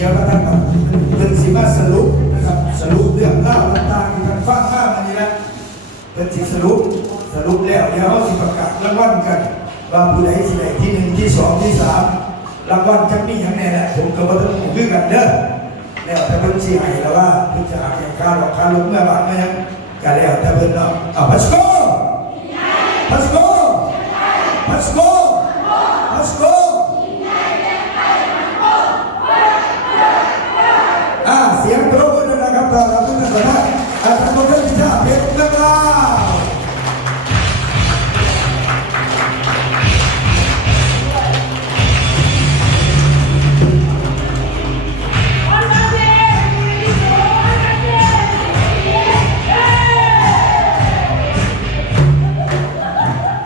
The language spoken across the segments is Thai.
ดี๋ยวท่านครับเป็นสิมาสรุปนะครับสรุปเรื่องราวต่างๆที่ท่านฟังมาอันนี้นะเป็นสิสรุปแล้วเดี๋ยวเราสิประกาศรางวัลกันว่าผู้ใดสิได้ที่1ที่2ที่3รางวัลจะมีอย่างแน่แหละผมกับว่าต้องผมคือกันเด้อแล้วแต่เพิ่นสิให้แล้วว่าเพิ่นจะหาแข่งขันหรอกการลงเมื่อบาทมายังก็แล้วแต่เพิ่นเนาะพัสโกพัสโกพัสโกพัสโกเสียงปรบมือนะครับตอนรับทุกท่านนะครับท่านผู้ชมที่ชอบเพลงเรื่องราว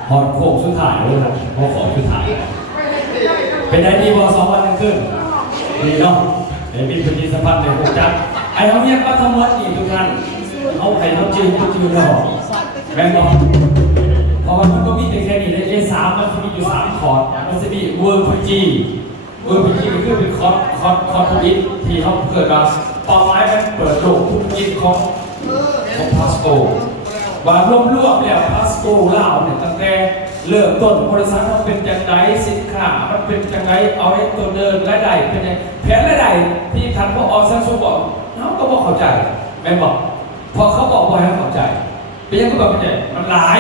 หอดโค้งสุดท้ายเลยครับพอขอสุดท้ายเป็นไงดีบอ2 วันขึ้นดีเนาะไอ้บินพอดีสัมพันธ์ในพวกจัดไอ้เขาเรียกว่าทั้งหมดนี่ทุกท่านเขาใครเขาจืดเนาะแม่บอกเพราะมันก็มีแต่แค่นี้ในA3มันจะมีอยู่3 คอร์ดมันจะมีเวอร์พีจีก็คือเป็นคอร์ดทุกอินที่เขาเกิดมาเป้าหมายมันเปิดโลกทุกอินของพาสโกบางรวมเนี่ยพาสโกเล่าเนี่ยตั้งแต่เริ่มต้นบริษัทมันเป็นจังไรสินค้ามันเป็นจังไรเอาให้ตัวเดินรายได้เป็นยังแผนรายได้ที่ท่านพอซันซูบอกเขาก็บอกเข้าใจแม่บอกพอเขาบอกว่าให้เข้าใจเป็นยังก็บอกเข้าใจมันหลาย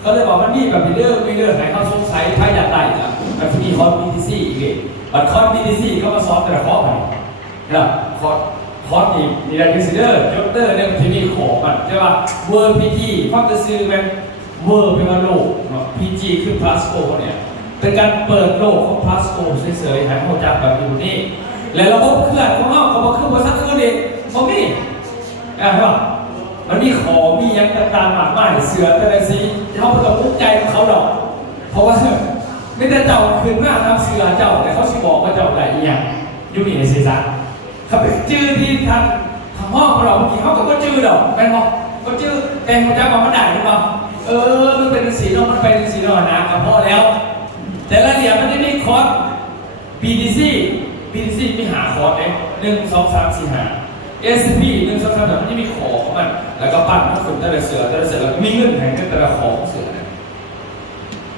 เขาเลยบอกมันมีแบบมีเรื่องไหนเขาสงสัยถ้าอยากได้จ้ะมันมีคอร์ส BTC อีกเลยบัตรคอร์ส BTC เขามาสอนแต่ละข้อไปนะคอร์สนี่มีอะไรพิเศษยกเตอร์เนี่ยที่มีของมันใช่ป่ะเวอร์พีจีฟังจะซื้อมันเวอร์เป็นว่าโลกพีจีคือพลาสโกเนี่ยเป็นการเปิดโลกของพลาสโกเฉยๆให้เขาจับแบบอยู่นี่และระบบเคลื่อนของเราเขาบอกเคลื่อนบนสักคืนเองเขามีใช่ป่ะมันมีของมียังต่างๆหมากไม้เสือแต่ละสีเขาไม่ต้องมุ่งใจเขาหรอกเพราะว่าไม่ได้เจ้าคืนหน้าน้ำเสือเจ้าแต่เขาชิบอกว่าเจ้าได้ยังอยู่ในศีรษะเขาไปจื้อที่ท่านห้องเราเมื่อกี้เขาก็จื้อหรอกเป็นบอกก็จื้อแต่เขาจะบอกมันได้หรือเปล่ามันเป็นสีนวลมันเป็นสีนวลนะกับพ่อแล้วแต่ละเหรียญมันจะมีคอร์ส BTC มีหาคอร์สเลย1 2 3 4 5 SP 1 2 3แบบมันจะมีขอของมันแล้วก็ปั้นมันฝึกแต่ละเสือแล้วมีเงื่อนไขแต่ละขอของเสือนะ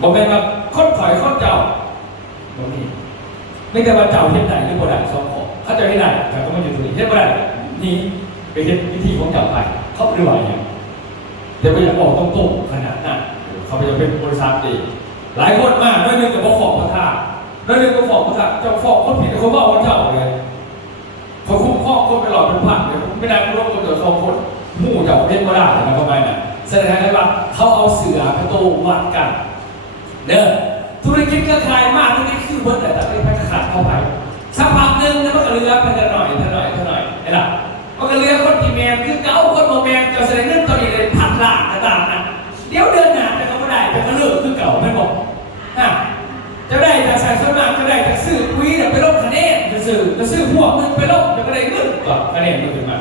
บอกเป็นแบบค้นถอยค้นเจ้าบอกนี่ไม่แต่ว่าเจ้าเห็นไหนหรือบ่ได้สองขอเขาจะให้ไหนแต่ก็ไม่อยู่ตรงนี้เห็นบ่ได้นี่ไปเห็นวิธีของเจ้าไปเขาไม่ไหวอย่างเดี๋ยวไปอยากบอกตรงๆขนาดนั้นเขาไปจะเป็นบริษัทดีหลายคนมากด้วยนึงกับฟ้องพระธาตุด้วยนึงกับฟ้องพระธาตุเจ้าฟ้องคนผิดเขาบอกว่าเจ้าเลยเขาคุ้มครองคนไปหลอกเป็นผักเลยไม่ได้ร่วมกันกับ2 คนหมู่เจ้าเล่นไม่ได้นะทำไมน่ะแสดงว่าเขาเอาเสือไปโตวัดกันเด้อธุรกิจก็คลายมากธุรกิจคือเบิร์ดแต่ไม่ไปขาดเข้าไปสักพักหนึ่งแล้วมันก็เลือกไปเท่าหน่อยเห็นหรอมันก็เลือกคนที่แมนคือเก้าคนโมแมนจะแสดงเรื่องตัวนี้เลยพันล้านต่างๆนะเดี๋ยวเดินหนาแต่ก็ไม่ได้แต่ก็เลิกคือเก่าไม่บอกจะได้จากสายส่วนมากจะได้จากซื้อคุยไปลบคะแนนจะซื้อพวกมึงไปลบจะก็ได้เงินก่อนคะแนนมันขึ้นมา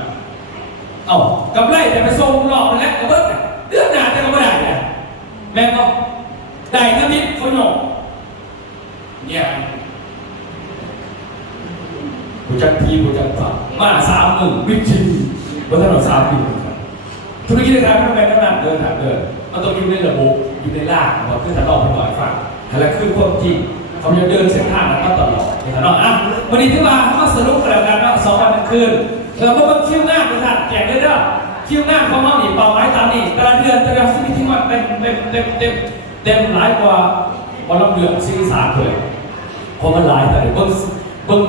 เอากำไรแต่ไปส่งหลอกมันแล้วก็เบิร์ดเดือนหนาแต่ก็ไม่ได้เนี่ยแม่บอกได้ก็มิดคนหยกเนี่ยผู้จัดทีผู้จัดฝั่งมา30,000วิจิบนถนน3 ปีครับธุรกิจการไม่ต้องไปน้ำเดินมันต้องอยู่ในระบบอยู่ในล่างเราขึ้นถนนไปหน่อยฝั่งอะไรคือความจริงเขาจะเดินเส้นทางนั้นมาตลอดในถนนวันนี้ที่ว่าเขาสรุปกันแล้วกันว่า2 วันคืนเราก็มาคิวหน้าไปทันแจกเลยเด้อคิวหน้าเขามาหนีเป่าไม้ตามนี่แต่ละเดือนซึ่งที่ว่าเต็มหลายกว่าวันละเดือน43เลยเพราะมันหลายแต่เบิ้ง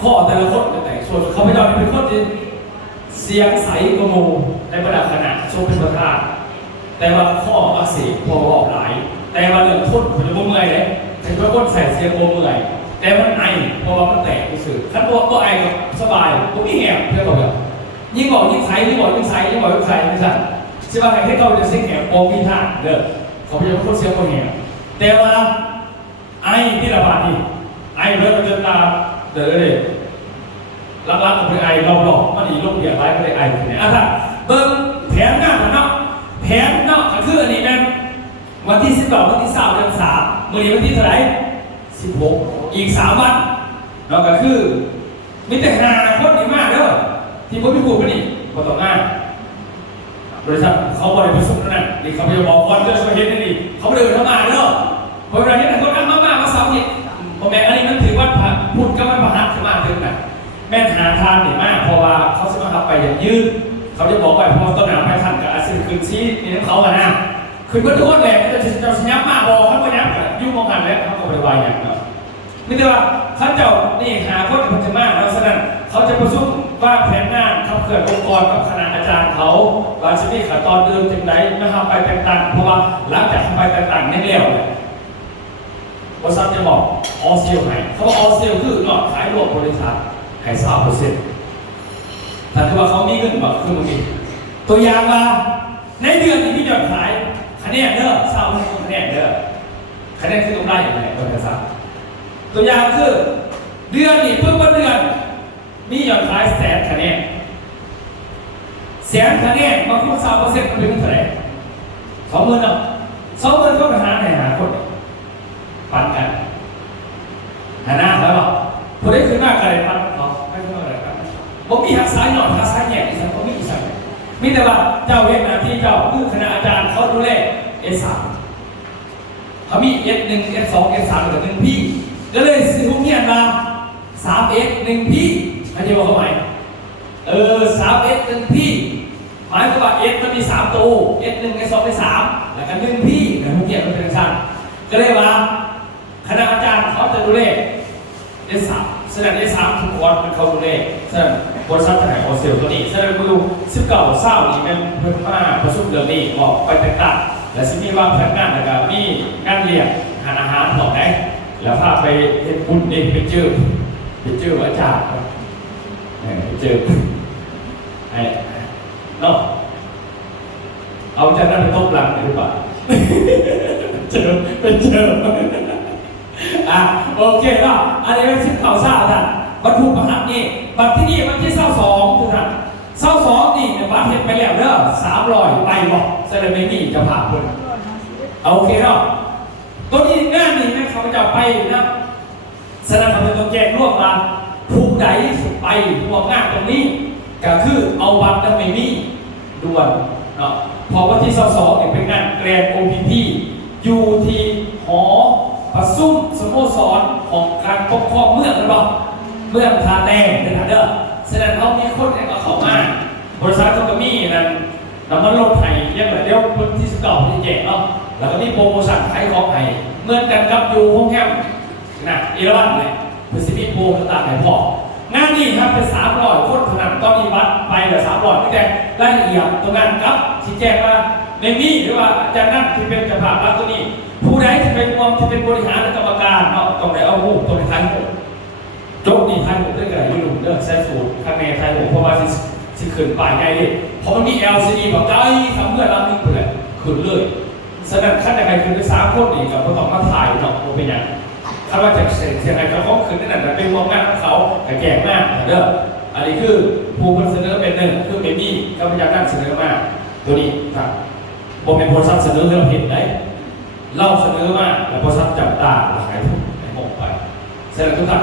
ข้อแต่ละคนแต่ส่วนเขาไม่ยอมเป็นคนที่เสียงใสกว่าโมในบรรดาคณะโชว์เป็นประธานแต่ว่าข้ออักเสบพอบอกหลายแต่ว่าเรื่องทุนมันจะบ่เมื่อยเลยถึงว่าคนใส่เสียงบ่เมื่อยแต่มันไอเพราะว่ามันแตกรู้สึกขั้นตัวก็ไอกับสบายก็ไม่แหบเพื่อนบอกแบบยิ่งบอกยิ่งใสยิ่งบอกยิ่งใสไม่ใช่ใช่ป่ะใครให้เขาจะเสียงแหบโกมีท่าเด้อเขาไม่ยอมคนเสียงบ่แหบแต่ว่าไอที่ระบาดนี่ไอเริ่มจนตาเด้อเลยรักๆกับไอเราหลอกมันอีโรคเดียวไรก็เลยไอแบบนี้ท่านเบิ้งแผนหน้าเนาะแผนเนาะก็คืออันนี้นะวันที่12วันที่20เดือน3มื้อนี้วันที่เท่าไหร่16อีก3 วันเนาะก็คือ มีแต่หาคนดีมากเด้อที่ผมพี่พูดไปนี่ก็ต้องงานบริษัทเขาบริประชุมนั่นนี่เขาจะบอกวันเดือนสมัยเห็นนี่เขาเดินเข้ามาเด้อพอเราเห็นคนนั่งมากๆมาเสาร์นี่ผมแม่อันนี้มันถือว่าพูดกับมันประหัตขึ้นมาถึงนะแม่หาทานดีมากเพราะว่าเขาสมัครไปอย่างยืดเขาจะบอกไปพอต้นหนาวไปทันกับอาชีพคืนชี้นี่เขาอะนะคืนก็ทุกคนแหละจะสัญญามาบอกเขาก็ย้ำกับยุ่งมองกันแล้วเขาก็ไปวายอย่างเนาะไม่ได้ว่าเขาเจ้านี่หาคนมันจะมากแล้วฉะนั้นเขาจะประชุมว่าแผนงานขับเคลื่อนองค์กรกับคณะอาจารย์เขาว่าจะมีขั้นตอนเดิมถึงไหนไม่ทำไปต่างๆเพราะว่าหลังจากทำไปต่างๆนี่เร็วบริษัทจะบอกออเซลให้เขาบอกออเซลคือยอดขายรวมบริษัทให้3%ถ้าถือว่าเขามีเงินแบบคือมันมีตัวอย่างว่าในเดือนนี้มียอดขายคะแนนเด้อ20%คะแนนเด้อคะแนนคือต้องได้อย่างไรบริษัทตัวอย่างคือเดือนนี้เพิ่มเดือนมียอดขาย100,000 คะแนน100,000 คะแนนมาคูณ3%มันเป็นเท่าไหร่20,000เนาะ20,000ก็ไปหาคนปันกันหาหน้าแล้วบอกพอได้ขึ้นมากอะไรปันเขาไม่ขึ้นมากอะไรปันผมมีหักซ้ายหน่อยหักซ้ายแย่อีกสักผมมีอีกสักมีแต่ว่าเจ้าเวียดนามที่เจ้าคือคณะอาจารย์เขาดูแล S3 เขามี S1 S2 S3 เหลือ1พี่ก็เลยซื้อพวกนี้มา 3S 1พี่เข้าใจว่าเขาหมาย3S 1พี่หมายความว่า S มันมี3ตัว S1 S2 S3 แล้วก็1พี่แต่พวกนี้มันเป็นชั้นก็เลยว่าคณะอาจารย์เขาจะดูเลข S3 แสดง S3 ทุกคนมันเขาดูเลขแสดงบริษัทจะหายออเซลตัวนี้แสดงมาดู19เศร้านี่มันเพิ่มมาประชุมเรื่องนี้บอกไปต่างๆและสิ่งที่ว่าแผนงานนะครับมีงานเลี้ยงหาอาหารบอกได้แล้วพาไปเห็นบุญเองไปเจออาจารย์ไปเจอไอ้เนาะเอาจากนั้นไปต้มหลังหรือเปล่าไปเจอโอเคเนาะอันนี้เป็นชิ้นข่าวเศร้าท่านบรรทุกประหัตนี่บัตรที่นี่วันที่22ทุกท่าน22นี่เนี่ยบัตรเห็นไปแล้วเด้อ300ไปบอกเซเลเมนี่จะผ่านคนโอเคเนาะตัวนี้งานนี้นะเขาจะไปนะสนับสนุนต้องแจ้งร่วมกันผู้ใดไปร่วมงานตรงนี้ก็คือเอาบัตรนั้นไม่มีด่วนเนาะพอวันที่22เนี่ยเป็นงานแกรนด์ OPP อยู่ที่หอประชุมสโมสรของการปกครองเมืองหรือเปล่าเมืองทาแดงเป็นทันเดอร์แสดงเขามีคนให้เขามาบริษัทเขาก็มีนั่นน้ำมันรถไทยยังแบบเดียวคนที่19ที่แจกเนาะแล้วก็มีโปรโมชั่นขายของไทยเงินกันกับอยู่ห้องแคมป์นะอีละวันเลยเพื่อสิมีโปรต่างๆให้พองานนี้ครับเป็น300 คนเท่านั้นตอนนี้วัดไปเหลือ300ไม่แต่รายละเอียดตรงนั้นครับชี้แจงว่าในนี้หรือว่าจากนั้นที่เป็นจะผ่านรับตัวนี้ผู้ใดที่เป็นความที่เป็นบริหารและกรรมการเนาะตรงไหนเอาหูตรงไหนท้ายหูจบนี่ท้ายหูเรื่องอะไรยืนเรื่องแซนสูตรข้างในท้ายหูเพราะว่าสิขึ้นป่ายไงดิเพราะมันมี LCD แบบใจทำเมื่อรับนึงไปเลยขึ้นเลยแสดงขั้นยังไงคือ3 คนนี่กับผู้ต้องมาถ่ายเนาะเป็นอย่างถ้าว่าจะเสร็จยังไงจะเขาขึ้นนั่นแต่เป็นวงงานของเขาแต่แก่มากเด้ออันนี้คือผู้เสนอเป็น1คือเบบี้ก็พยายามนั่งเสนอมาตัวนี้ครับผมเป็นบริษัทเสนอเราเห็นได้เราเสนอมาแล้วบริษัทจับตาขายทุกในหมกไปแสดงทุกท่าน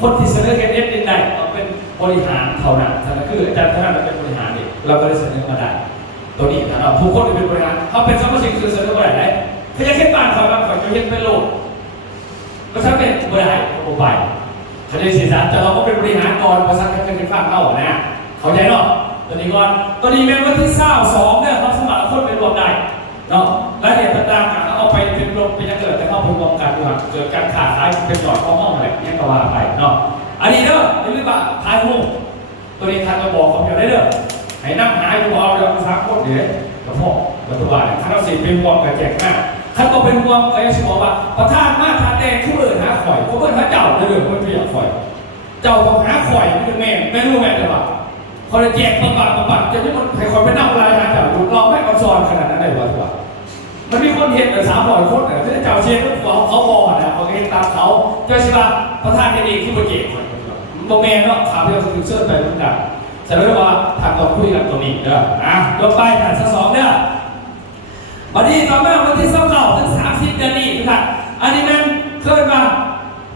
คนที่เสนอเห็นเอฟเป็นได้ต้องเป็นบริหารเท่านั้นแต่คืออาจารย์ท่านเป็นบริหารเนี่ยเราก็ได้เสนอมาได้ตัวนี้นะทุกคนที่เป็นบริหารเขาเป็นสมาชิกคือเสนอมาได้พยายามแค่ปานเขาบ้างเขาจะเห็นเป็นโลกก็ถ้าเป็นบริหารโมบายเขาจะสื่อสารแต่เราก็เป็นบริหารก่อนบริษัทจะเป็นข้ามเข้านะเขาใจเนาะตัวนี้ก่อนตัวนี้เป็นวันที่22เนี่ยเขาสมัครคนเป็นรวมได้เนาะรายละเอียดต่างๆเอาไปเป็นรวมเป็นจะเกิดแต่เข้าไปรวมกันดีกว่าเกิดการขาดขายเป็นหยอดข้อห้องอะไรเนี่ยก็ว่าไปเนาะอันนี้เนาะอย่าลืมว่าทายหูตัวนี้ทายตัวบอกเขาอยู่ได้เด้อให้นั่งหาอยู่เอาเดี๋ยว3 คนเดี๋ยวกระเพาะกระตัวเนี่ยถ้าเราสิเป็นรวมกับแจกหน้าถ้าเราเป็นรวมก็จะบอกว่าประธานมาทานแดงผู้เอิญหาข่อยผู้เอิญหาเจ้าเดือดคนเรียกข่อยเจ้าต้องหาข่อยไม่เป็นแม่ไม่รู้แม่แต่ว่าพอจะแจกบำบัดจะไม่มันใครคนไปนั่งรายงานเจ้าดูเราไม่เอาซอนขนาดนั้นเลยว่ามันมีคนเห็นแต่300 คนแต่ที่เจ้าเชียร์เขาบอกนะเขาเห็นตามเขาเจ้าชิบะประธานเองที่มาเจกโมเมนต์เนาะข่าวที่เราถึงเชิญไปเหมือนกันแสดงว่าทางเราคุยกันตรงนี้เด้อยกไปฐาน2เนี่ยวันนี้ต่อมาวันที่29 ถึง 30 เดือนนี้ทุกท่านอันนี้มันเคยมา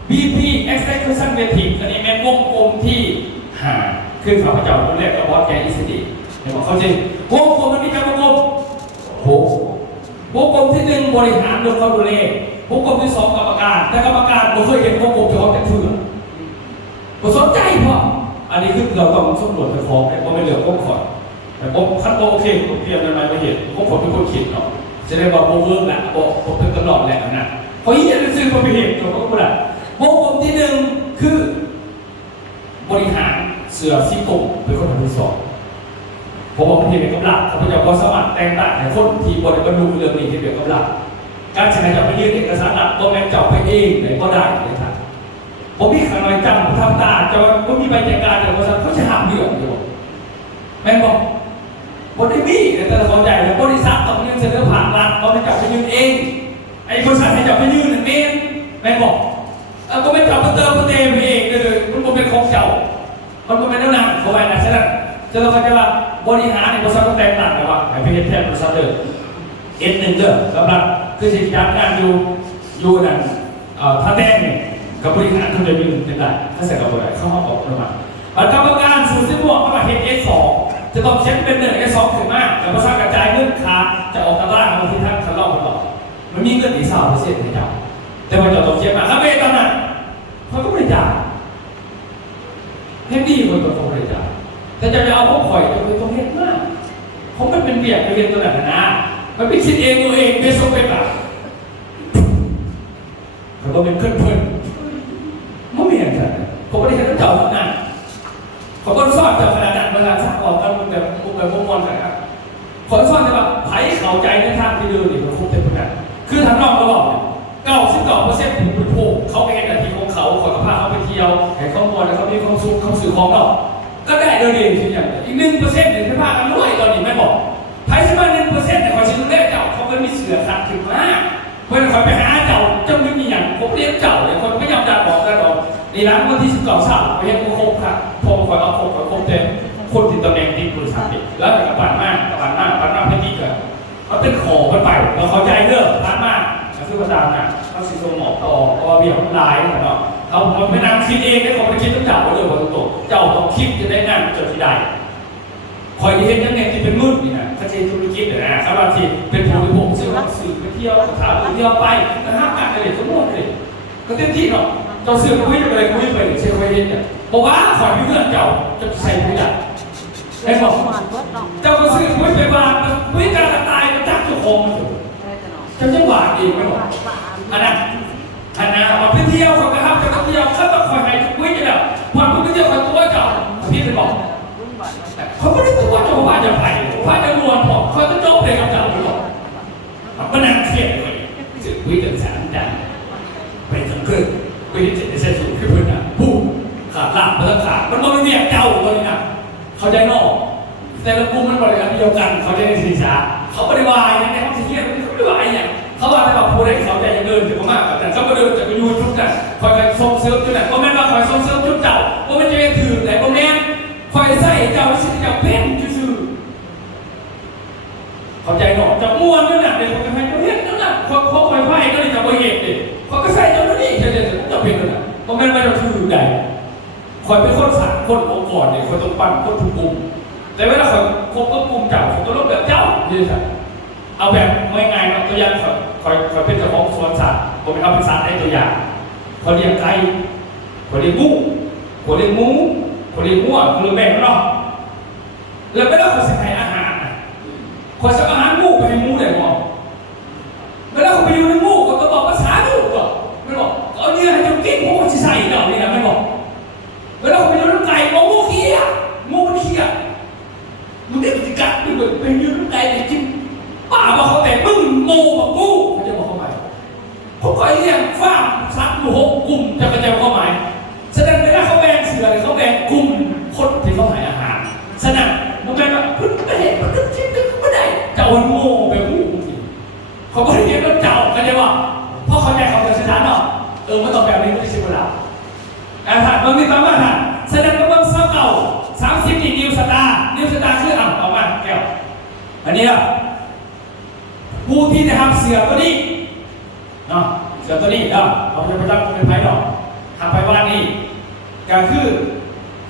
BP Executive คือสั้นเวทีอันนี้แม่วงกลมที่หาคือข้าพเจ้าคนแรกก็บอสแกอิสติเห็นบอกเขาจริงวงกลมมันมีการวงกลมวงกลมที่หนึ่งบริหารโดยเขาดูแลวงกลมที่สองกรรมการแต่กรรมการเราเคยเห็นวงกลมจะเขาแต่เถื่อนผมสนใจเพราะอันนี้คือเราต้องสำรวจไปฟ้องแต่ก็ไม่เหลือพวกขอดแต่ผมขั้นโอเคผมเตรียมอะไรมาเห็นพวกผมเป็นคนคิดเนาะจะได้บอกโมเวิร์กแหละบอกผมเป็นตลอดแหละนะเพราะยิ่งจะซื้อมาไปเห็นผมก็ไม่ได้วงกลมที่หนึ่งคือบริหารเสือซีกงเป็นคนทำที่สองผมบอกเป็นเหตุเป็นกำลังข้าพเจ้าก็สมัครแต่งตั้งในคนที่บริบรรลุเรื่องนี้ที่เป็นกำลังการใช้จับไปยื่นเอกสารหลักก็แม่จับไปเองไหนก็ได้เลยครับผมมีขันลอยจำทำตาจะว่าผมมีใบแจ้งการแต่บริษัทเขาจะห้ามเรื่องอยู่แม่บอกบริษัทแต่เข้าใจแล้วบริษัทต้องยื่นเสนอผ่านรัฐเขาไม่จับไปยื่นเองไอ้บริษัทให้จับไปยื่นนั่นเองแม่บอกก็ไม่จับมาเติมมาเต็มเองเลยมันเป็นของเจ้ามันเป็นเรื่องหนักเขาไว้นะฉะนั้นจะเราจะว่าบริหารในบริษัทต้องแต่งตั้งนะว่าให้เป็นแทนบริษัทเดิมN1 เด้อสำหรับคือสิ่งที่งานอยู่นั่นถ้าแดงเนี่ยกับบริหารทุนจะยืนเป็นได้ถ้าเสร็จกับบริหารเข้าห้องออกประมาณกรรมการสูตรที่บวกเข้ามาเห็น S2 จะต้องเช็คเป็น1 S2 ถึงมากแต่ภาษากระจายเงื่อนขาจะออกตารางมาที่ท่านขันรอบตลอดมันมีเงื่อนอีก3%ให้จับแต่ว่าจะต้องเช็คมาถ้าเบตอนนั้นเขาก็บริจาคให้ดีคนตัวเขาบริจาคแต่จะเอาพวกข่อยจะไปต้องเฮ็ดมากเขาไม่เป็นเบียดไปเรียนตัวไหนนะมันไม่คิดเองตัวเองไม่ส่งไปป่ะเขาต้องเป็นเพื่อนไม่มีอะไรผมไม่ได้เห็นเจ้าขนาดเขาก็สอนเจ้าขนาดนั้นเวลาสักออกกันแบบมุมมองกันครับขอสอนจะแบบไผ่เข้าใจในทางที่เดินนี่มันคงเป็นขนาดคือทางนอกเราบอก99%ผมเป็นผู้เขาเองแต่ที่ของเขาขอกับพาเขาไปเที่ยวให้เขามวนแล้วเขามีความสุขเขาสื่อของเราก็ได้โดยดีทีอย่างอีก1%เนี่ยที่พากันรวยตอนนี้ไม่บอกไพ่ใช่ไหม1%แต่คอยชื่อเล่เจ้าเขาก็มีเสือขัดถึงมากเมื่อคอยไปหาเจ้าเจ้าไม่มีอย่างผมเลี้ยงเจ้าเลยคนไม่ยอมด่าบอกกันหรอกในร้านวันที่19 สั่งไปยังโคกครับพอคอยเอาโคกเต็มคนติดตำแหน่งติดบริษัทแล้วกับผ่านมากไม่ดีกันมันเป็นของมันไปเราเข้าใจเด้อผ่านมากก็คือประจำนะเขาสิส่งหมอกต่อเพราะว่าเบี้ยมันลายเนาะเขาไม่นำคิดเองได้เขาไม่คิดต้องเจ้าเลยว่าตัวเจ้าต้องคิดจะได้งานจดที่ใดคอยที่เห็นยังไงที่เป็นรุ่นนี่นะถ้าเช่นธุรกิจนะครับบางทีเป็นผู้บริโภคซื้อไปเที่ยวถามไปเที่ยวไปนะฮะการเงินทั้งหมดเลยก็เต็มที่เนาะเจ้าซื้อคุยไปเลยคุยไปเชื่อไว้เห็นเนี่ยบอกว่าขอยืมเงินเจ้าจะใส่คุยอ่ะไอ้บอกเจ้าก็ซื้อคุยไปบ้านคุยการตายมันจับเจ้าของมันเจ้าจะหวานเองไม่บอกอันนั้นมาไปเที่ยวเขาก็ห้ามจะเที่ยวเขาต้องคอยให้คุยกันแล้วพอคุณไปเที่ยวกับตัวเจ้าพี่ไปบอกเขาไม่ได้ตัวเจ้าว่าจะไปว่าจะรวนบอกเขาจะโจมเลยกับเจ้าไม่บอกมันนั่งเครียดเลยจะคุยกัน3 ดังไปสังเกตไปที่เจ็ดเส้นสูงขึ้นพื้นนะผู้ขาดหลังมันต้องขาดมันไม่เนี่ยเจ้าเลยนะเขาใจนอกแต่ละกลุ่มมันบริการเดียวกันเขาจะได้ศึกษาเขาบริวารอย่างนี้เขาเครียดเขาบริวารอย่างเขาว่าแต่แบบผู้ใดเขาใจจะเดินถึงมากแต่เขาก็เดินจากยูทุกนั้นคอยส่งเสริมจุดไหนก็แม่ว่าคอยส่งเสริมจุดเจ้าว่ามันจะเป็นถือไหนก็แม่คอยใส่เจ้าสิ่งที่เจ้าเป็นชื่อเขาใจหนอจะม้วนนั่นน่ะเดี๋ยวเขาจะให้เขาเห็นนั่นน่ะเขาคอยไพ่ก็เลยจะไปเห็นดิเขาก็ใส่เจ้าหน้าที่จะเป็นนั่นน่ะก็แม่ว่าจะถือใดคอยเป็นคนสั่งคนองค์กรเนี่ยคอยต้องปั้นคนทุกกลุ่มแต่เวลาคอยคบกับกลุ่มเจ้าเขาต้องรูปแบบเจ้านี่สิเอาแบบง่ายๆตัวอย่างคอยเป็นเจ้าของสวนสัตว์ผมเป็นเอาเป็นสัตว์ได้ตัวอย่างเขาเลี้ยงไก่เขาเลี้ยงงูเขาเลี้ยงหมูเขาเลี้ยงวัวเขาเลี้ยงแมวเนาะแล้วไม่ต้องเขาใส่อาหารเขาใส่อาหารงูไปให้งูได้หรอแล้วเขาไปอยู่ในงูเขาก็บอกภาษางูก่อนไม่บอกเอาเนื้อให้มันกินงูจะใส่เนาะนี่นะไม่บอกแล้วเขาไปอยู่ในไก่เอางูเขี้ยงูมันเขี้ยมันได้ติดกัดด้วยไปอยู่ในไก่แต่จิ้มป้าบอกเขาแต่มึงโง่กับงูเขาจะบอกเขาหมายเขาคอยเรียกฟ้าซักอยู่6 กลุ่มจะกระจายเขาหมายแสดงไม่ได้เขาแบ่งเสือเลยเขาแบ่งกลุ่มคนที่เขาให้อาหารฉะนั้นมันเป็นแบบพึ่งไม่เห็นมันพึ่งชิ้นพึ่งไม่ได้เจ้าโง่แบบงูเขาไม่ได้เรียกว่าเจ้ากันเลยว่าเพราะเขาใจเขาจะชนะเนาะมันต้องแบบนี้ไม่ได้ชิบะดาถัดมันมีประมาณนั้นแสดงว่ามันเก่า30นิวสตาร์ชื่อออกมาแก้วอันนี้ผู้ที่ได้ทำเสือตัวนี้เนาะเสือตัวนี้เขาจะไปตั้งเป็นไพ่ดอก หากไปว่านี่ก็คือ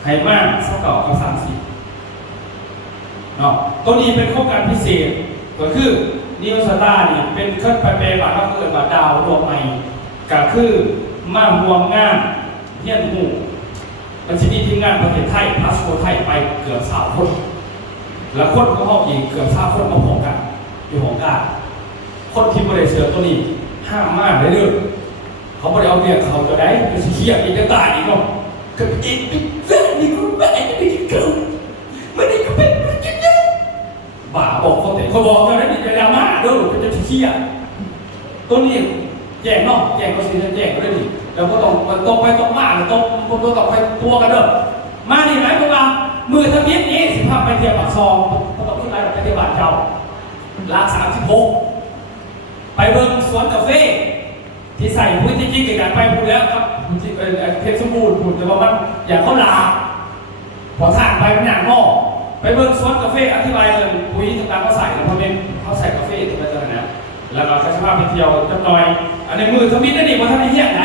ไหมากเท่าเก่ากับ30เนาะตัวนี้เป็นโครงการพิเศษก็คือนิวสตาร์นี่เป็นเครื่องไปเปย์บัตรว่าเกิดบัตรดาวดวงใหม่ก็คือมาห่วงงานเฮียนหมู่มันจะมีทีมงานประเทศไทยพาสปอร์ตไทยไปเกือบ3 คนแล้วคนก็ห้องอีกเกือบ3 คนมาพร้อมกันอยู่ของการคนที่บริเสือตัวนี้ห้ามมากเลยเด้อเขาไม่ได้เอาเบียร์เขาจะได้เป็นเขี้ยอีกจะตายอีกเนาะก็อีกเป็นเรื่องนี้ก็ไม่ได้ไปกินเกินไม่ได้ก็เป็นกินเยอะบ้าบอกเขาแต่เขาบอกจะได้ดีไปดราม่าเด้อเป็นจะเขี้ยตัวนี้แย่งเนาะแย่งก็สิแย่งก็ได้ดีแล้วก็ต้องไปต้องมาต้องไปตัวกันเด้อมานี่ไหมพวกเรามือทะเบียนนี้15ไปเที่ยวปากซองก็ต้องขึ้นไลน์ไปเที่ยวบ้านเจ้าลา36ไปเบิ่งสวนกาแฟที่ใส่พื้นที่จริงๆกันไปพูดแล้วครับเพชรสมบูรณ์พูดแต่ว่ามันอย่างเขาลาพอทานไปมันอย่างนอกไปเบิ่งสวนกาแฟอธิบายเลยปุ๋ยต่างๆเขาใส่แล้วพอเป็นเขาใส่กาแฟถึงไปเจอนะแล้วก็เขาจะพาไปเที่ยวจังหน่อยอันนี้มือทวิตนั่นเองว่าท่านไอ้เหี้ยไหน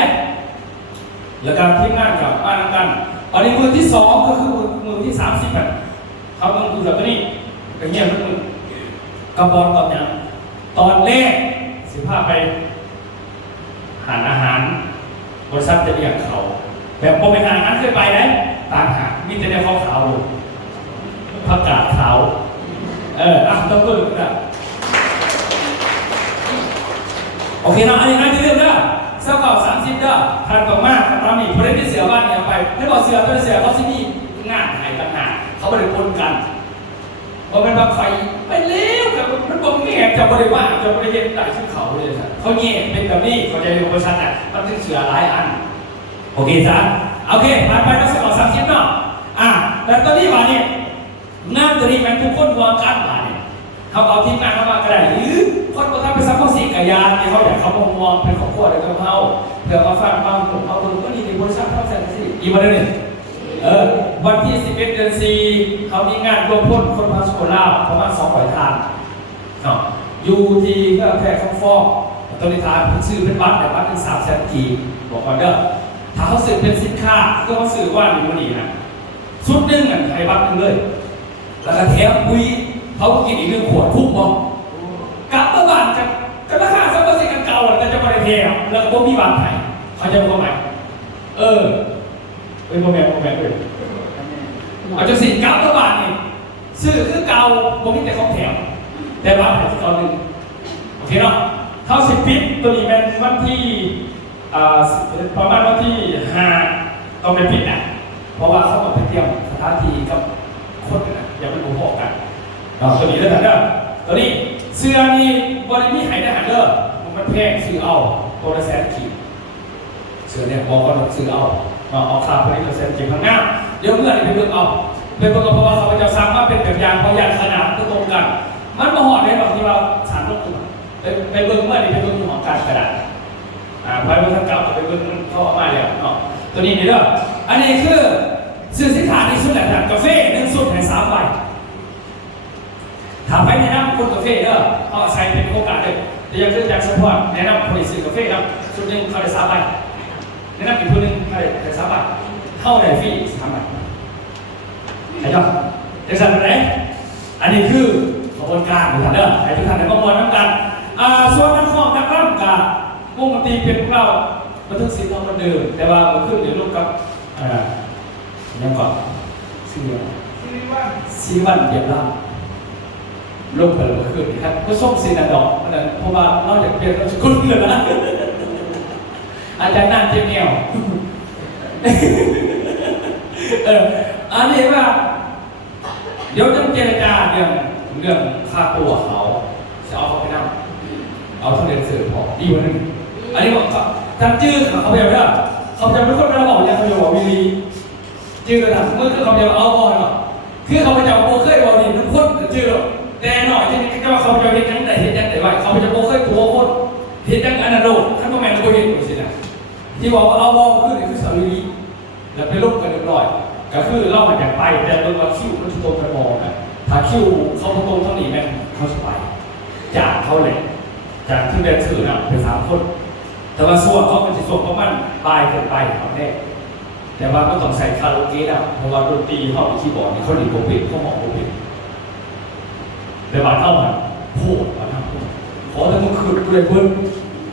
แล้วการทีมงานกับบ้านกันอันนี้มือที่2ก็คือมือที่30แบบเขาต้องดูแบบนี้เป็นเงี้ยมือกระบอกตอนยังตอนแรก15ไปหาอาหารบริษัทจะเลี้ยงเขาแบบพอไปหาอาหารเคยไปนะตามหามีแต่เนื้อขาวๆผักกาดขาวต้องเพิ่มนะโอเคเนาะอันนี้นะที่เรื่องเด้อเสื้อเก่า30เด้อทันต่อมาตามอีกประเด็นที่เสือบ้านเนี่ยไปให้บอกเสือเป็นเสือเขาที่นี่งานหายต่างหากเขาไม่ได้ปนกันว่ามันแบบใครไปเลี้ยวกับมันบอกแง่จะบริวารจะบริเวณหลายชื่อเขาเลยสัเขาแง่เป็นแบบนี้เขาจะเรียกว่าชั้นอ่ะมันถึงเสือหลายอันโอเคจ้ะโอเคผ่านไปแล้วเสือเก่า30เนาะแต่ตอนนี้ว่าเนี่ยงานตัวนี้มันทุกคนวางกันมาเนี่ยเขาเอาทีมงานเข้ามากระไรหรือคนมาทำเป็นซัพพอร์ตสิ่งกายานเนี่ยเขาอยากเขามองเป็นครอบครัวอะไรก็เขาเผื่อมาฟังบางผมเอาตัวก็ดีในบริษัทเขาแสนสิอีวันนี้วันที่11 เดือน 4เขามีงานรวมพลคนพาสปอร์ตลาวประมาณ200 ทานอยู่ที่ก็แพร่ข้างฟอกตอนนี้ทานซื้อเป็นบัตรแต่บัตรเป็น300,000 กีบอกก่อนเด้อถ้าเขาซื้อเป็นสินค้าก็เขาซื้อว่าหนึ่งวันนี้นะชุดหนึ่งให้บัตรหนึ่งเลยแล้วก็แถมปุ้ยเขากินอีก1 ขวดคุ้มบ่กลับมาบ้านกับราคา30%กันเก่าแต่จะไม่ได้แพงแล้วก็มีบัตรไทยเขาจะบอกไหมเป็นโมเมนต์เลยอาจจะสินกลับมาบ้านนี่ซื้อคือเก่าบ่มีแต่ของแถมแต่บัตรที่เก่าหนึ่งโอเคเนาะเข้า10 ปีตัวนี้เป็นวันที่ประมาณวันที่5ต้องเป็นปิดนะเพราะว่าเขาต้องไปเตรียมสถานที่กับคนนะอย่าไปโกหกกันตัวนี้เด้อตัวนี้เสื้อนี่บริมีหายได้หันเด้อมันแพงซื้อเอาตัวละ100,000 กีบเสื้อเนี่ยบอกว่าซื้อเอาขาผลิตเสร็จจริงข้างหน้าเดี๋ยวเมื่อนี่ไปเบิ่งเอาเป็นเพราะว่าเขาจะสร้างมาเป็นแบบอย่างเพราะอย่างขนาดก็ตรงกันมันมาหอดได้แบบที่เราสารลงตัวไปเบิ่งเมื่อนี่ไปเบิ่งที่หอการกระดาษไปเบิ่งทางเก่าไปเบิ่งเขาเอามาแล้วเนาะตัวนี้นี่เด้ออันนี้คือซื้อสินค้าที่สุดแหละกาแฟ1 สุดให้3 ใบถามไปแนะนำคนกาแฟเด้อเอาใช้เป็นโอกาสเลยแต่ยังคือจากสปอร์ตแนะนำคนที่ซื้อกาแฟครับชุดหนึ่งเขาได้3 ใบแนะนำอีกตัวหนึ่งได้3 ใบเข้าได้ฟรี3 ใบไอ้เจ้าจะสั่งไหนอันนี้คือกระบวนการของท่านเด้อไอ้ทุกท่านในกระบวนการกันส่วนนักข้อนักร่ำกับวงดนตรีเป็นพวกเราบันทึกเสียงเหมือนเดิมแต่ว่ามันขึ้นในรูปกับยังก่อนซีวันเดียบล่างลงไปแล้วก็ขึ้นครับก็ส้มซีนาดอกเพราะว่านอกจากเปลี่ยนเราจะคุ้นเลยนะอาจารย์นั่นเจียงเงวอันนี้ว่าเดี๋ยวจะเจรจาเรื่องค่าตัวเขาจะเอาเขาไปนั่งเอาทั้งเดือนเสือพอดีกว่านึงอันนี้บอกทางจื้อเขาไปแล้วเขาจะไม่ค่อยระบอกยังเขาจะบอกวิลีจื้อระดับเมื่อเขาจะเอาบอลเนาะคือเขาจะโบเคยบอลนี่ทุกคนจื้อแต่หน่อยที่นี่ก็ว่าเขาจะเห็นยังแต่เห็นยังแต่ว่าเขาจะโบเคยตัวคนเห็นยังอนาโดท่านพ่อแม่โบเห็นหมดสินะที่บอกว่าเอาบอลขึ้นนี่คือสาวิลีแล้วไปลบกันเรียบร้อยก็คือเล่ามาจากไปแต่เรื่องว่าคิวมันตรงกันมองนะถ้าคิวเขาตรงเท่านี้แม่งเขาสบายจากเขาเลยจากที่เดินถือนะเป็น3 คน แต่ว่าส่วนเขาเป็นส่วนประมาณปลายเกินไปครับแน่แต่ว่าก็ต้องใส่คาราโอเกะแล้วเพราะว่าดนตรีเขาคีย์บอร์ดนี่เขาดีโปรเป็นเขาเหมาะโปรเป็นแต่บานเท่ามันโผล่บานเท่าขอแต่มันคือเลยเพิ่ม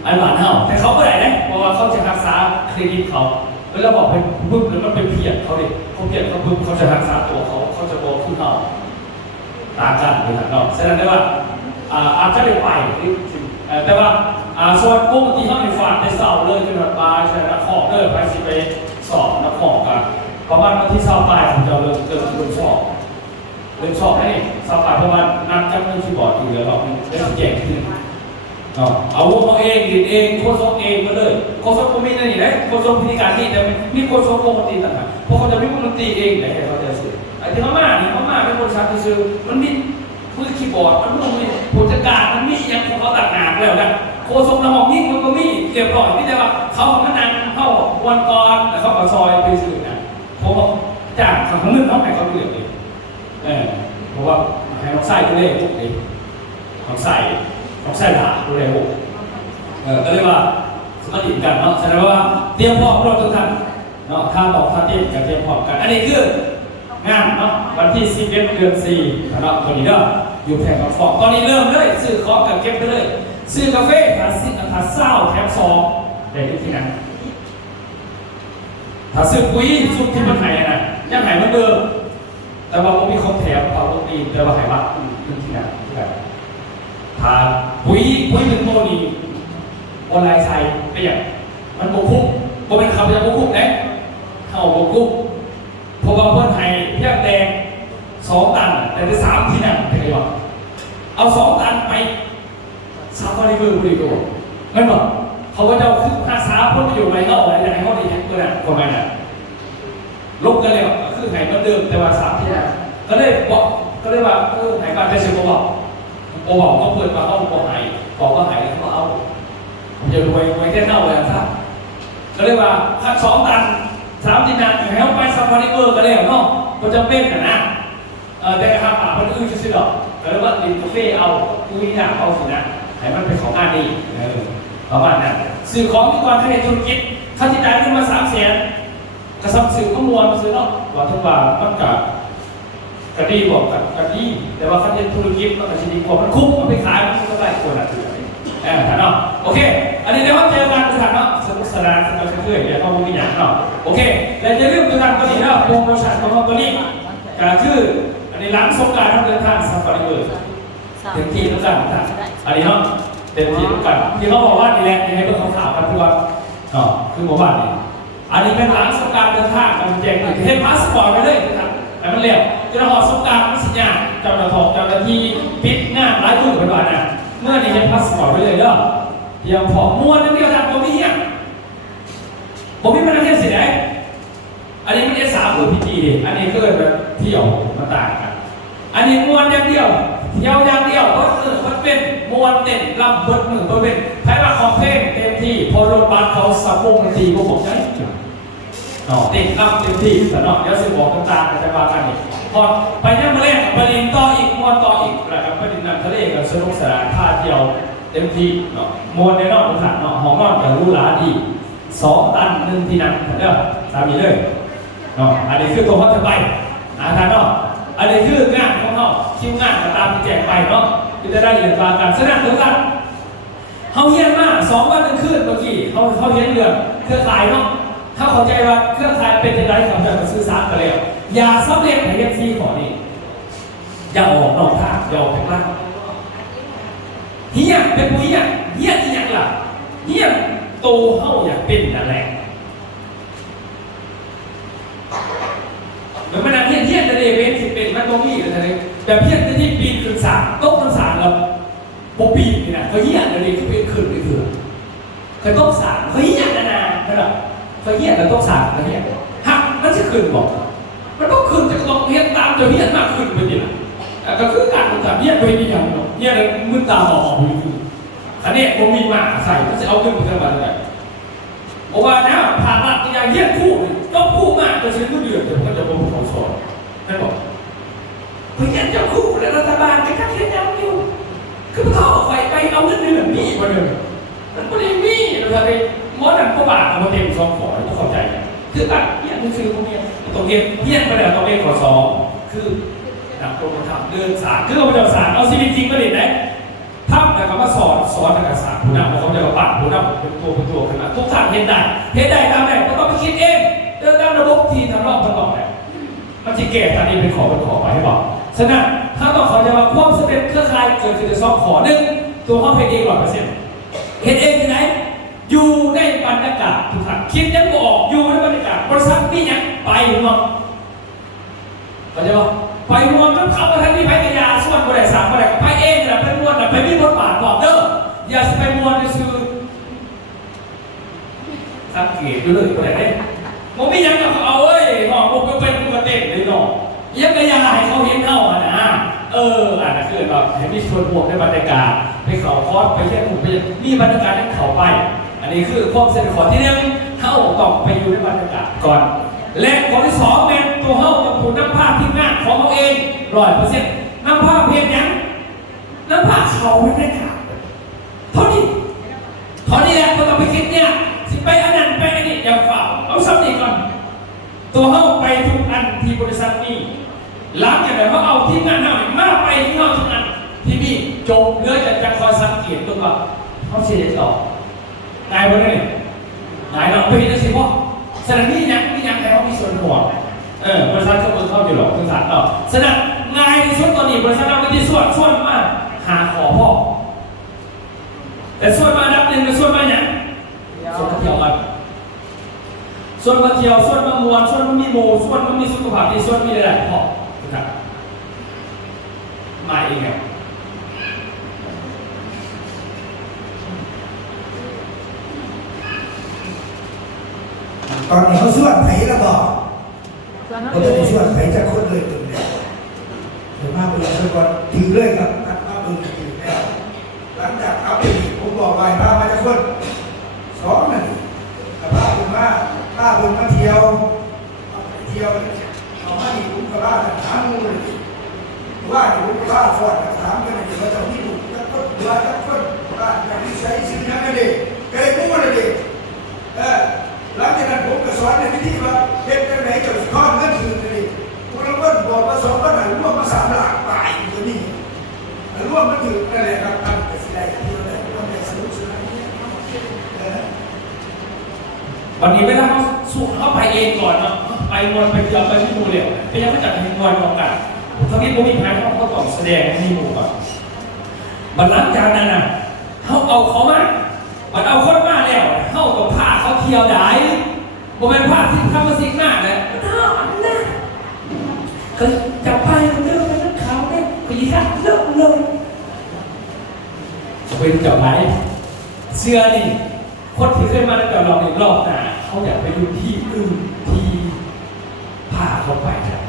อันบานเท่าแต่เขาไม่ได้นะเพราะว่าเขาจะรักษาเครดิตเขาเวลาบอกเป็นปึ๊บแล้วมันเป็นเพียรเขาดิเขาเพียรเขาปึ๊บเขาจะรักษาตัวเขาจะบอกขึ้นเขาตามกันเลยครับเนาะแสดงได้ว่าอาจจะได้ไปแต่ว่าส่วนปกติเขาในฝันในเสาเลยคือแบบปลาใช่นักขอบเลยไปสิไปสอบนักขอบกันประมาณวันที่เสาปลายผมจะเริ่มสอบให้เสาปลายเพราะว่านัดกันเรื่องคีย์บอร์ดอยู่แล้วเราได้แจกขึ้นเอาวงเขาเองดิดเองโค้ชเองมาเลยโค้ชก็มีนั่นนี่แหละโค้ชพิธีการนี่แต่มีโค้ชปกติต่างหากเพราะเขาจะมีวงดนตรีเองไหนเขาจะซื้อไอ้ที่เขามาเนี่ยเขามาเป็นคนชักซื้อมันมีมือคีย์บอร์ดมันมีผู้จัดการมันมีอย่างของเขาต่างหากแล้วนะโค้ชระหองยิ่งมันก็มีเรียบร้อยที่แต่ว่าเขามานั่งเข้าวันก่อนแล้วเขาก็ซอยไปซื้อนะเพราะว่าจากทางนึงเขาให้เขาเลือกเลยเพราะว่าให้น้องใส่ตัวเลขพวกนี้น้องใส่ด่าตัวเลขพวกก็เรียกว่าสมดุลกันเนาะแสดงว่าเตรียมพร้อมรอบทุกท่านเนาะท่าต่อท่าเต้นกันเตรียมพร้อมกันอันนี้คืองานเนาะวันที่11 เดือน 4เนาะตัวนี้เนาะอยู่แถบฟอกตอนนี้เริ่มเลยซื้อของกับเก็บไปเลยซื้อกาแฟถ้าเศร้าแถบ2ได้ที่นั้นถ้าซื้อปุ๋ยสุดที่มันหายนะยังหายเหมือนเดิมแต่ว่าผมมีของแถมความดีแต่ว่าหายวัดที่นั้นที่ไหนถ้าปุ๋ยเป็นโมนีออนไลน์ใส่ไปอย่างมันบกคุกบ่เป็นคำจะบกคุกนะเข้าบกคุกเพราะว่าเพื่อนไทยเพียงแดง2 ตันแต่ได้3 ที่นั่นเป็นไงวะเอา2 ตันไปซาฟารีเบอร์บริโภคไม่หมดเขาก็จะขึ้นภาษาพ้นประโยชน์อะไรก็อะไรอย่างไรเขาดีแค่ตัวนั้นคนนั้นลบกันเลยคือไห้เหมือนเดิมแต่ว่า3 ที่นั่นก็เลยว่าไห้บ้านได้ชื่อบอกก็เปิดมาเขาบอกหายบอกก็หายเขาเอาผมจะรวยแค่เท่าเลยครับก็เลยว่าคัด2 ตัน3 ที่นั่นให้เขาไปซาฟารีเบอร์ก็เลยเนาะก็จะเป็นกันนะแต่ครับมันอื่นจะซื้อหรอกก็เลยว่าดื่มกาแฟเอาคุยหน้าเอาสินะให้มันเป็นของงานดีประมาณนั้นสื่อของที่ก่อนให้ธุรกิจค่าใช้จ่ายขึ้นมา300,000กระซับสื่อข้อมูลมาซื้อเนาะว่าทุกบาทมันกระดีบอกกระดีแต่ว่าค่าใช้ธุรกิจมันก็จะดีกว่ามันคุ้มมันไปขายมันก็ได้คนละตัวเนาะโอเคอันนี้เดี๋ยวว่าเจอกันทุกท่านเนาะสนุกสนานสนุกเรื่อยๆเดี๋ยวเขาไม่มีอย่างเนาะโอเคแล้วจะเริ่มทุกท่านตัวนี้เนาะโปรโมชั่นของเราตัวนี้ก็คืออันนี้หลังสงกรานต์เราเดินทางซาฟารีเบอร์เต็มที่ทุกท่านอันนี้เนาะเต็มที่ทุกท่านที่เขาบอกว่านี่แหละยังไงก็ข่าวกันทุกวันเนาะคือเมื่อวานนี้อันนี้เป็นหลังสงกรานต์เดินทางมันแจ้งเห็นพาสปอร์ตไปเลยทุกท่านแต่มันเร็วจะรอสงกรานต์มันสัญญาเจ้าหน้าที่ปิดงานหลายคนเป็นวันนะเมื่อนี้เห็นพาสปอร์ตไปเลยเด้อเตรียมพร้อมม้วนนั่นเดียวทำผมไม่เหี้ยผมไม่มานั่งเที่ยวสิไหนอันนี้ไม่ได้3 หรือพิธีอันนี้ก็เลยแบบเที่ยวมาต่างกันอันนี้ม้วนอย่างเดียวเที่ยวอย่างเดียวมันเป็นม้วนเต้นลำเบิดมือมันเป็นไพ่ว่าของเพลงเต็มที่พอรถบัสเขาสับวงมันตีก็บอกใช่เต้นลำเต็มที่แต่เนาะเดี๋ยวสิบอกต่างๆจะมากันอีกพอไปเนี่ยมาเล่นไปเรียนต่ออีกม้วนต่ออีกนะครับไปดินน้ำทะเลกับสนุกสนานท่าเที่ยวเต็มที่เนาะม้วนในนอกทุกท่านเนาะห้องนอนกับรูหราดี2 ตัน 1 ที่นั่งเด้อสามีเลยอันนี้คือตัวเขาจะไปท่านเนาะอันนี้คืองานของเขาคิวงานตามที่แจกไปเนาะที่จะได้เรียนการการสนับสนุนกันเขาเฮียนมาก2 วัน 1 คืนเมื่อกี้เขาเฮียนเรื่องเครือข่ายเนาะถ้าเข้าใจว่าเครือข่ายเป็นอะไรเขาจะสื่อสารกันแล้วอย่าสำเร็จในเรื่องที่ขอนี้อย่าออกนอกทางอย่าออกจากล่างเฮียเป็นผู้เฮียที่ยังล่ะเฮียโตเข้าอยากเป็นนั่นแหละเหมือนมันเพี้ยนจะได้เป็นสิเป็นมันต้องมีอะไรแต่เพี้ยนที่ปีนขึ้นศาลโต๊ะขึ้นศาลเราโปปีนี่นะเขาเหี้ยอะไรเขาเป็นขึ้นไปเถื่อนเขาโต๊ะศาลเขาเหี้ยนานๆนะครับเขาเหี้ยแต่โต๊ะศาลเขาเหี้ยหักมันจะขึ้นบอกมันต้องขึ้นจะต้องเหี้ยตามจะเหี้ยมากขึ้นไปนี่แหละก็คือการจับเหี้ยไปนี่อย่างเหี้ยเลยมึนตาหมองไปคือคันนี้ผมมีมาใส่มันจะเอาขึ้นไปทำอะไรเพราะว่านะผ่านรัฐอย่างเหี้ยคู่ก็คู่มากจะใช้ผู้เดือดแต่ก็จะบอกเขาสอนนั่นบอกเพื่อนจะคู่และรัฐบาลไปทักเทียนยังอยู่คือเขาเอาไปเอาเงินเดือนนี่มาเลยมันไม่ได้มีนะครับ ก็บาทเอามาเต็มซองขอต้องเข้าใจคือแบบเฮียนคือพวกเนี้ยตัวเฮียนไปแล้วตัวเองขอสองคือนักโปรโมทเดินสารคือเราไปเดินสารเอาชีวิตจริงมาเด่นได้ภาพแต่คำว่าสอนในการสารผู้นำเขาจะมาปั่นผู้นำเป็นตัวขึ้นมาทุกท่านเห็นได้ตามไหนก็ต้องไปคิดเองเดินตามระบบที่ทำรอบมันต่อไปมันจะเก็บตอนนี้เป็นขอไปให้บอกฉะนั้นถ้าต้องเขาจะมาควบสเต็ปเครือข่ายเกิดขึ้นในซอกขอหนึ่งตัวเขาเป็นเอง100%เห็นเองที่ไหนอยู่ในบรรยากาศทุกท่านคิดยังบ่ออกอยู่ในบรรยากาศบริษัทนี่ยังไปหรือเปล่าเขาจะบอกไปมวนน้ำเขาประทานที่ไปกระยาส่วนบริษัทบริษัทไปเองแหละไปมวนแต่ไปมีบทบาทบอกเด้ออย่าไปมวนในซื้อสังเกตดูเลยบริษัทเนี่ยมันไม่ยังกับเอาเว้ยหอมผมก็เป็นปกติเลยเนาะยังกระยาให้เขาเห็นเข้าอ่ะนะอาจจะคือแบบให้มีส่วนบวกในบรรยากาศไปเขาคอร์สไปเที่ยวไปนี่บรรยากาศให้เขาไปอันนี้คือความเสด็จขอที่หนึ่งเข้าต้องไปอยู่ในบรรยากาศก่อนและข้อที่สองเป็นตัวเข้ากับผู้นำภาพที่งานของเขาเอง100%นำภาพเพียงยังนำภาพเขาไม่ได้ขาดเท่านี้แหละเราต้องไปคิดเนี่ยสิไปอันนั้นไปอันนี้อย่าฝ่าเอาซ้ำนี่ก่อนตัวเข้าไปทุกอันที่บริษัทนี้หลังจากนั้นเขาเอาที่งานเราเนี่ยมากไปที่เขาทุกอันที่นี่จบเนื้อจะคอยสังเกตตัวว่าเขาเสียต่อนายวันนี้นายเราไปเห็นสิพ่อสนามนี่ยังแต่ว่ามีส่วนหัวบริษัทเขาเข้าอยู่หรอกคือสารต่อสนามง่ายที่สุดตอนนี้บริษัทเราไม่ได้ส่วนมากหาขอพ่อแต่ส่วนมาดับหนึ่งกับส่วนมาเนี่ยส่วนมาเที่ยวกันส่วนมาเที่ยวส่วนมามวนส่วนมามีโมส่วนมามีสุขภาพดีส่วนมีอะไรพ่อครับมาเองครับตอนนี้เขาส่วนไถระบอกเขาจะได้ส่วนไถจากคนเลยคนเดียวเดี๋ยวมาเบื่อสักวันถือเลยครับตัดมาเบื่อถือแล้วหลังจากเอาไปผมบอกไปพามาจากคน2 นาทีพาผมมาเที่ยวเอามาอีกผมก็ว่าถามมูเลยว่าผมก็ว่าฟอดถามกันเลยว่าจะมีบุตรจะคนว่าจะคนว่าจะมีใช้สิ่งนั้นเลยก็เลยพูดเลยหลังจากนั้นผมก็สอนในพิธีว่าเด็กกันไหนจะข้อเงินคืนเลยคนละคนบอกว่า2 ก็ไหนร่วมมา3 หลักตายตัวนี้ร่วมมาถึงนั่นแหละครับทำแต่สิ่งใดที่เราได้ร่วมในสนุกสนานวันนี้เวลาเขาสู้เขาไปเองก่อนเนาะไปมวนไปเที่ยวไปที่มูเรียวไปยังไม่จัดให้มวนออกกันถ้าพี่ผมมีแผนเขาต้องแสดงให้มูก่อนบรรลังจากนั้นน่ะเขาเอาเขามามันเอาคนมาแล้วเข้ากับผ้าเขาเที่ยวได้ผมเป็นผ้าที่ทำมาสิ่งมากเลยน่าก็จะไปเรื่องไปนักข่าวเนี่ยก็ยิ่งเลิกเป็นจับไหนเสื้อนี่คนที่เคยมาในแบบเราในรอบหน้าเขาอยากไปดูที่อื่นที่ผ้าเขาไปนะ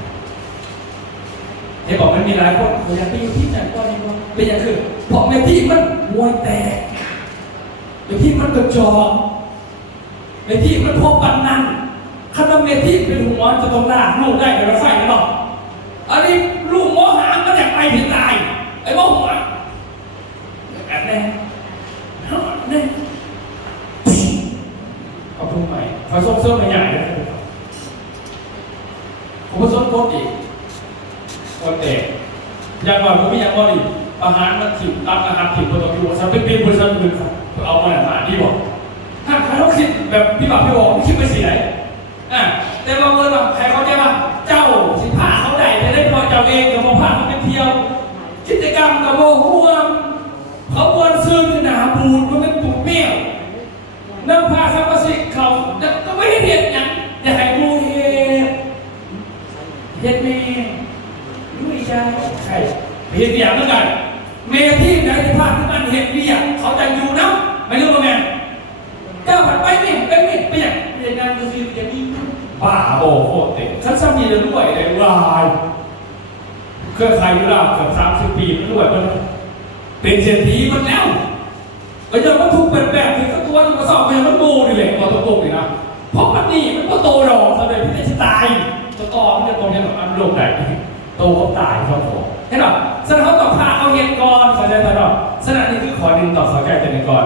เห็นบอกมันมีหลายคนเขาอยากไปอยู่ที่ไหนก็ได้ว่าเป็นอย่างคือเพราะในที่มันมวยแตกในที่มันกระจอกในที่มันพบปันนั่นขนมในที่เป็นหัวจะต้องลากลูกได้กับรถไฟหรือเปล่าอันนี้ลูกหมอหางก็อยากไปถึงตายไอ้หมอหัวแบบนี้นี่เอาพุ่งใหม่คอยส่งเสริมใหญ่เลยผมก็ส่งโคตรอีกคนเด็กอย่างว่าผมไม่อยากว่าดิอาหารมันถิบรับอาหารถิบคนตัวอยู่ฉันเป็นบริษัทอื่นครับเอามาดีบอกถ้าใครเขาคิดแบบพี่บอกคิดไปสิไหนแต่บางคนแบบใครเขาจะว่าเจ้าสิผ้าเขาได้แต่ได้พอเจ้าเองกับพอผ้าเขาไปเที่ยวกิจกรรมกับโมห่วงเขาบวนซื้อหนาบูดมันเป็นปุ่มเมี่ยวน้ำผ้าสัมปสิกเขาก็ไม่ได้เห็นอย่างอย่าให้บูเห็ดเมย์ด้วยใจใช่เห็ดอย่างเหมือนกันเมย์ที่ไหนที่ผ้าที่มันเห็ดเบี้ยเขาจะอยู่น้ำไม่รู้ว่าไงเจ้าผัดไปไม่เป็นไม่เปลี่ยนเรียนงานดูสิจะมีบ้าโบโคตรเต็มฉันสามีเลยด้วยเลยวายเครือข่ายอยู่แล้วเกือบ30 ปีมันด้วยมันเป็นเศรษฐีมันแล้วก็ยังมันถูกเป็นแบบที่ตัวอยู่กระสอบมันโบนี่แหละตัวตรงๆเลยนะเพราะมันนี่มันก็โตดอกแสดงที่จะตายตัวมันจะโตเนี่ยแบบมันโลกไหนโตเขาตายเขาโตเห็นหรอสนามต่อผ้าเขาเห็นก่อนเขาใจตลอดสนามนี้คือขอดึงต่อเขาใจแต่ในก่อน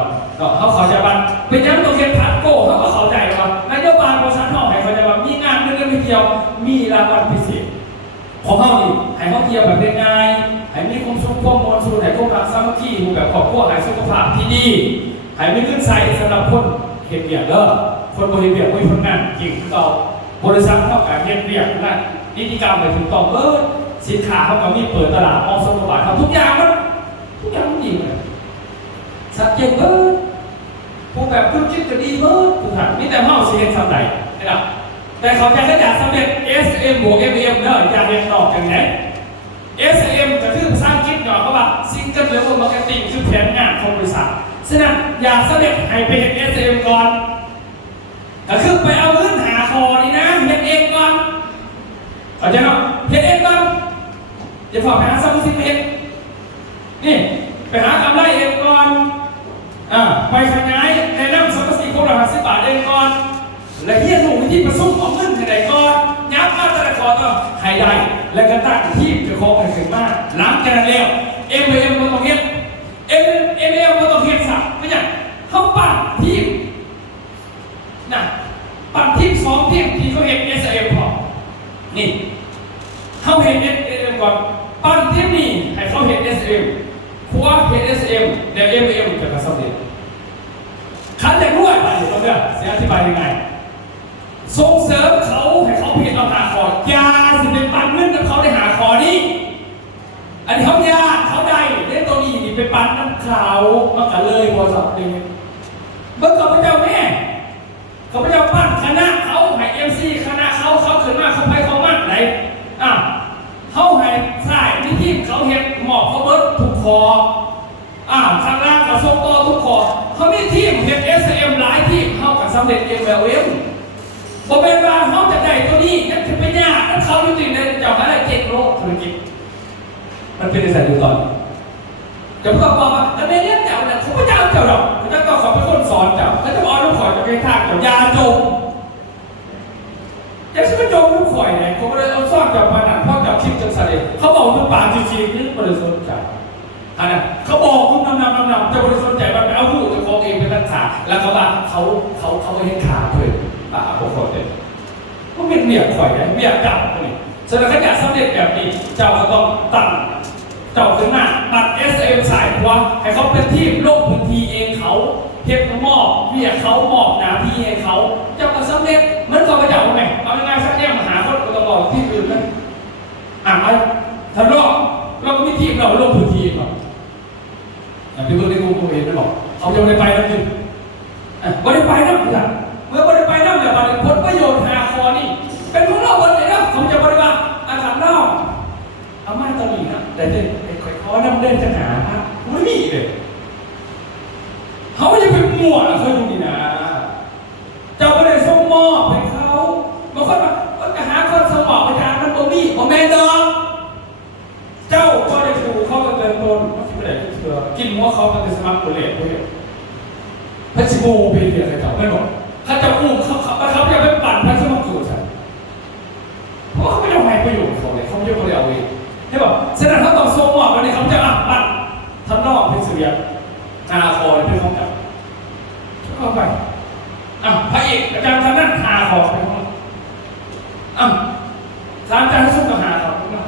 เขาขอจะบันเป็นยังตัวเขียนผ่านโก้เขาก็เขา ที่ยวมีรางวัลพิเศษของเขานี่ให้เขาเที่ยวแบบง่ายๆให้มีความสุขความมวลสูนให้ความรักสามัคคีแบบครอบครัวให้สุขภาพที่ดีให้มีเงินใส่สำหรับคนเห็นเบียดเด้อคนบริเบียดไม่ทำงานจริงต่อบริษัทเข้ากับเห็นเบียดนั่นนิติกรรมไปถึงต่อสินค้าเขาก็มีเปิดตลาดออกสมุนไพรทำทุกอย่างมันดีเลยสัดเจนผู้แบบคุณคิดจะดีทุกท่านมีแต่เมาเสียงทำไหนนะครับแต่เขาจะขยันสำเร็จ SM บวก MM เนอะอยากเรียนต่ออย่างไหน SM ก็คือภาษาอังกฤษหน่อยเขาว่า Single Level Marketing คือแผนงานของบริษัทฉะนั้นอยากสำเร็จให้ไปเห็น SM ก่อนก็คือไปเอาเงินหาคอนี่นะเห็นเองก่อนเข้าใจเนาะเห็นเองก่อนอย่าฝากไปหาสมุสิเองนี่ไปหากำไรเองก่อนไปขยายในน้ำสมุสิคนละ50 บาทเองก่อนและเฮียหนุ่มที่ประสุมเอาเงินที่ไหนก่อนยับมาแต่ละคอต้องให้ได้และก็ตั้งทีมจะครบให้ถึงมากหลังจากนั้นแล้วMM มันต้องเฮ็ดMM มันต้องเฮ็ดสักไม่ใช่เขาปั่นทีมนะปั่นทีม2 ทีมที่เขาเห็น SM พอนี่เขาเห็น SM ก่อนปั่นทีมนี้ให้เขาเห็น SM คว้าเห็น SM เดี๋ยว MM จะกระสำเร็จขันแต่รวยไปเดี๋ยวเสียอธิบายยังไงส่งเสริมเขาให้เขาเพียรเอาหาคอยาสิเป็นปันเงินกับเขาได้หาคอนี้อันนี้เขายาเขาได้ได้ตัวนี้นี่เป็นปันน้ำขาวมากันเลยพอสับหนึ่งเมื่อเขาพเจ้าแม่เขาพเจ้าปั้นคณะเขาให้MC คณะเขาขึ้นมาเขาไปเขามั่นไหนเขาให้สายที่ทีมเขาเห็นหมอบเขาเบิร์ดถูกคอข้างล่างกับทรงโตทุกคอเขามีทีมเห็น SM หลายทีมเข้ากับสำเร็จMLMผมเป็นว่าเขาจะได้ตัวนี้ยังถึงไม่ยากถ้าเขาอยู่ติดในเจ้าอะไรเจ็ดโลกธุรกิจมันเป็นในสายดูตอนจะพูดบอกว่าแต่ในเรื่องเจ้าเนี่ยเขาไม่จ้าเจ้าหรอกเขาจะต้องขอเป็นคนสอนเจ้าเขาจะบอกลูกข่อยจะเป็นทางเจ้ายาจมยังไม่จมลูกข่อยไหนเขาไม่ได้เอาซ่อนเจ้ามาหนักเพราะเจ้าคิดจนสะเด็ดเขาบอกลูกป่าจริงๆนี่บริสุทธิ์ใจเขาบอกคุณนำจะบริสุทธิ์ใจมันไปเอาลูกจะฟ้องเองเป็นรักษาแล้วเขาว่าเขาไม่ให้ขาด้วยพวกคนเนี่ยก็เป็นเมียข่อยนะเมียจับนี่ฉะนั้นขยันสำเร็จแบบนี้เจ้าก็ต้องตั้งเจ้าขึ้นมาตัด SM สายหัวให้เขาเป็นทีมโลกพื้นที่เองเขาเฮ็ดมอบเมียเขามอบหน้าที่ให้เขาเจ้าก็สำเร็จเหมือนกับพระเจ้าไหมเอาง่ายๆสักแง่มาหาคนก็บอกที่อื่นนั้นไปถ้ารอบเราก็มีทีมเราโลกพื้นที่ก่อนอย่างที่เมื่อได้กูเห็นได้บอกเขาจะไม่ไปแล้วจริงไม่ได้ไปนะเพื่อนเมื่อบริไปน้ำเนี่ยบริผลประโยชน์หาคอนี่เป็นของเราบนเลยนะผมจะบริบาลอาถรรพ์เล่าเอามาตอนนี้นะแต่เด็กไอ้คอน้ำเด่นจะหาไม่มีเลยเขาจะเป็นหมวดเคยดูดีนะเจ้าประเดี๋ยวส่งมอบให้เขาบางคนว่าจะหาคนสมองอาจารย์มันบ่มีบ่แม่ดอกเจ้าก็ได้ถูกเขาก็เติมต้นเขาจะไม่ได้เชื่อกินหัวเขาเป็นสมัครตัวเล็กเลยพระชิโมเป็นเดียร์ใครเจ้าไม่บอกถ้าจะอุ้มเขาจะไปปั่นพระสมกุฎเพราะเขาไม่ได้ให้ประโยชน์เขาเลยเขาไม่ได้เขาเลยเอาเองใช่ป่ะฉะนั้นเขาต้องส่งมอบวันนี้เขาจะปั่นทำนอกเป็นเสียงนาคอเป็นของจับเข้าไปพระเอกอาจารย์ท่านนั้นหาคอไปของเราสามอาจารย์สุกก็หาเขาของเรา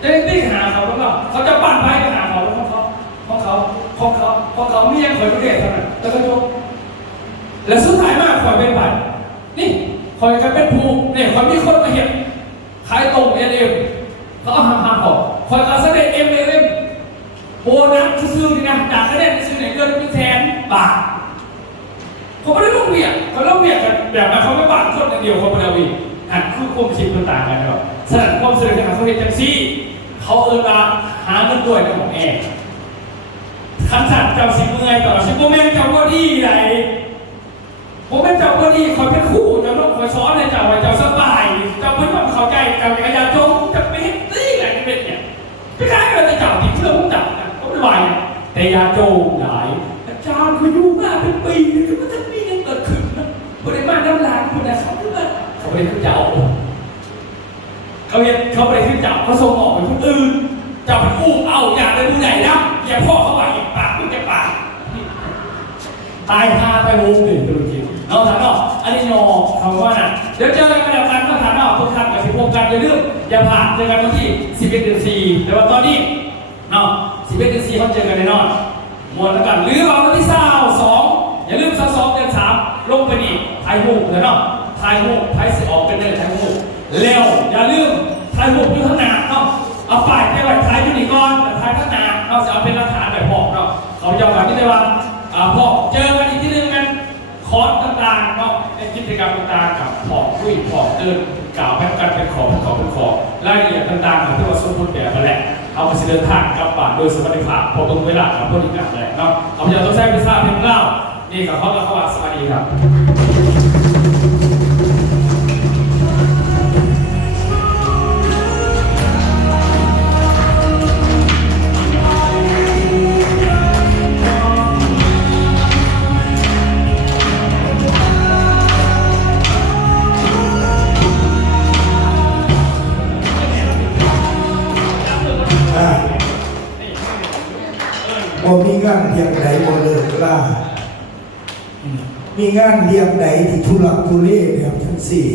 เจนตี้หาเขาของเราเขาจะปั่นไปก็หาเขาของเขาเมียคอยดูเด็กเท่านั้นแล้วก็โยกและสุดท้ายมากคอยเป็นบัตรนี่คอยกันเป็นภูเนี่ยคอยมีคนมาเห็นขายตรงMMเขาเอาหาของคอยการแสดงMLMโบนัสซื้อนี่นะจากคะแนนซื้อไหนเดือนเป็น100,000 บาทเขาไม่ได้ลงเวียนเขาลงเวียนกันแบบนั้นเขาไม่บัตรคนเดียวเขาไม่ได้วิ่งคือความคิดมันต่างกันครับฉะนั้นความสำเร็จของเขาเห็นจังซี่เขามาหาเงินด้วยของแอร์ขันสัตว์เจ้าสิเมื่อยต่อสิโมเมนต์เจ้าก็ดีไหนโมเมนต์เจ้าก็ดีคอยเป็นคู่เจ้าต้องคอยสอนให้เจ้าว่าเจ้าสบายเจ้าไม่ต้องเข้าใจเจ้าอยากโจมจะไปเห็นตี้อะไรเป็นเนี่ยไม่ได้เลยแต่เจ้าติดเพื่อนผมจับก็ไม่ไหวแต่อยากโจมไหนอาจารย์เขาอยู่มาเป็นปีเลยมันจะมีเงินเกิดขึ้นนะบริมาน้ำลายคนนะเขาไม่ได้ขึ้นเจ้าเขาไม่ได้ขึ้นเจ้าเขาส่งออกไปคนอื่นเจ้าเป็นอู้เอาอยากได้ผู้ใหญ่นะอย่าพ่อเขาว่าอีกปากมึงจะปากตายพาไปวงหนึ่งดูจริงเอาถามเนาะอันนี้โยคำว่าน่ะเดี๋ยวเจอกันแล้วกันก็ถามเนาะ ทุกท่านกับที่พบกันอย่าลืมอย่าผ่านเจอกันวันที่11 เดือน 4แต่ว่าตอนนี้เนาะ11 เดือน 4เขาเจอกันแน่นอนมวนแล้วกันหรือวันที่22อย่าลืม22 เดือน 3ลงไปนี่ไทยหูเลยเนาะไทยหูไทยสิออกเป็นเดือนไทยหูเร็วอย่าลืมไทยหูอยู่ข้างหน้าเนาะเอาป้ายไปไว้ไทยอยู่นี่ก่อนแต่ไทยข้างหน้าเราจะเอาเป็นหลักฐานแบบบอกเนาะเขาจะแบบนี้ได้ว่าพอเจอกันอีกที่นึงกันคอร์สต่างๆเนาะในกิจกรรมต่างๆกับพอคุยพอเดินกล่าวให้กันเป็นขอรายละเอียดต่างๆที่ว่าสมบูรณ์แบบมาแหละเอาไปเดินทางกลับบ้านโดยสวัสดิภาพพอตรงเวลากับพอดีกันแหละเนาะเอาไปต้องใช้พิซซ่าเพียงเล่านี่กับเขาแล้วเขาว่าสวัสดีครับ บ่มีงานเลี้ยงใดบ่เลิกล่ามีงานเลี้ยงใดที่ทุลักทุเลแบบทั้งสี่